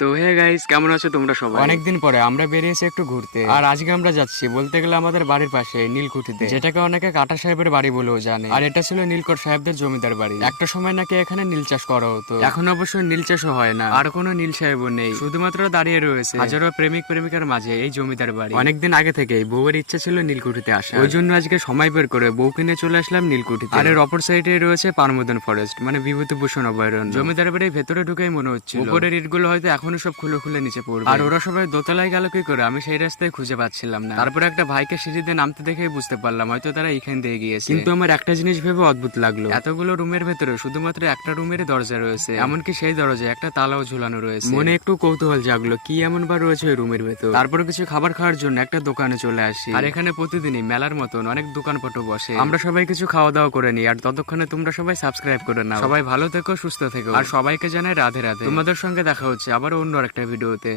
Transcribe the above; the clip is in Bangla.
তো হে গাইস, কেমন আছো তোমরা সবাই? অনেকদিন পরে আমরা বেরিয়েছি একটু ঘুরতে, আর আজকে আমরা যাচ্ছি বলতে গেলে আমাদের বাড়ির পাশে নীলকুঠিতে, যেটাকে অনেকে কাটা সাহেবের বাড়ি বলেও জানে। আর এটা ছিল নীলকর সাহেবদের জমিদার বাড়ি। একটা সময় নাকি এখানে নীল চাষ করা হতো। এখন অবশ্য নীল চাষও হয় না, আর কোনো নীল সাহেবও নেই, শুধুমাত্র দাঁড়িয়ে রয়েছে হাজারো প্রেমিক প্রেমিকার মাঝে এই জমিদার বাড়ি। অনেকদিন আগে থেকেই বউয়ের ইচ্ছা ছিল নীলকুঠিতে আসা, ওই জন্য আজকে সময় বের করে বউকে নিয়ে চলে আসলাম নীলকুঠিতে। আর এর অপর সাইডে রয়েছে পারমোদন ফরেস্ট, মানে বিভূতিভূষণ অভয়ারণ্য। জমিদার বাড়ির ভেতরে ঢুকেই মনে হচ্ছে উপরের ইটগুলো হয়তো এখনো সব খুলে খুলে নিচে পড়বে। আর ওরা সবাই দোতলায় গেল কি করে আমি সেই রাস্তায় খুঁজে পাচ্ছিলাম না। তারপর একটা ভাইকে সিঁড়িতে নামতে দেখে বুঝতে পারলাম হয়তো তারা এখান দিয়ে গিয়েছে। কিন্তু আমার একটা জিনিস ভেবে অদ্ভুত লাগলো, এতগুলো রুমের ভেতরে শুধুমাত্র একটা রুমের দরজা রয়েছে, এমনকি সেই দরজায় একটা তালাও ঝুলানো রয়েছে। মনে একটু কৌতূহল জাগলো কি এমন বা রয়েছে ওই রুমের ভেতর। তারপর কিছু খাবার খাওয়ার জন্য একটা দোকানে চলে আসি, আর এখানে প্রতিদিনই মেলার মতন অনেক দোকানপাটও বসে। আমরা সবাই কিছু খাওয়া দাওয়া করে নিই, আর ততক্ষণে তোমরা সবাই সাবস্ক্রাইব করে নাও। সবাই ভালো থেকো, সুস্থ থেকো, আর সবাইকে জানাই রাধে রাধে। তোমাদের সঙ্গে দেখা হচ্ছে আবার অন্য একটা ভিডিওতে।